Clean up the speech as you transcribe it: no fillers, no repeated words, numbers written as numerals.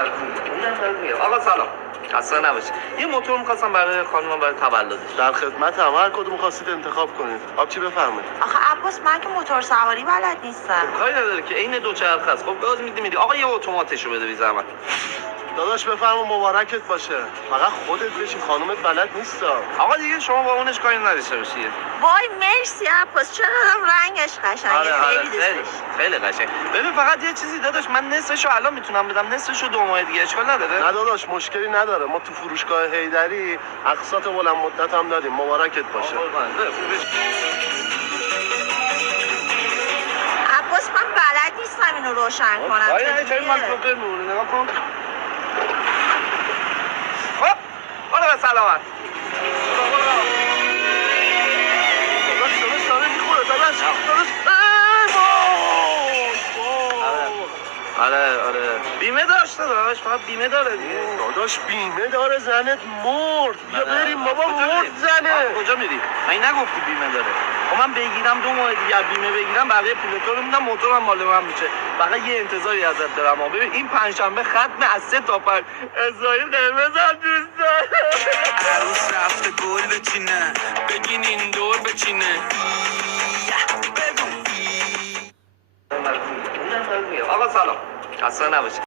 آقا سلام، خسته نباشید. یه موتور می‌خواستم برای خانمم برای تولدش. در خدمتم، هر کدوم خواستید انتخاب کنید. آبچی بفرمایید. آخه عباس من که موتور سواری بلد نیستم. کاری نداره که عین دوچرخه است. خب گاز میدی. آقا یه اتوماتشو بده بی زحمت. داداش بفرما مبارکت باشه. فقط خودت بشین، خانومت بلد نیستا. آقا دیگه شما با اونش کاری نداشته باشید. وای مرسی عباس، چقدر رنگش قشنگه. خیلی دوست خیلی قشنگ. ببین فقط یه چیزی داداش، من نصفشو الان میتونم بدم، نصفشو 2 ماه دیگه. اشکال نداره؟ نه داداش مشکلی نداره. ما تو فروشگاه حیدری اقساط بلند مدت هم داریم. مبارکت باشه. عباس من بلد نیستم اینو روشن کنم. چطوریه؟ من تو میمونه نگاه کن. خب برو به سلامت. داداش داره میخوره. داداش آره بیمه داشته داداش، فقط بیمه داره دیگه. داداش بیمه داره، زنت مرد. بیا بریم بابا، مرد زنه. کجا میری؟ من نگفتی بیمه داره. خب من بگیرم 2 ماه دیگه بیمه بگیرم، بقیه پول تو رو میدم، موتورم مال من میشه. فقط یه انتظاری ازت دارم. ببین این پنجشنبه ختم از 3 تا 5 اسرائیل قرمزم دوست دارم. عروس رفته گل بچینه، بگین این دور بچینه. آقا سلام، خسته نباشید.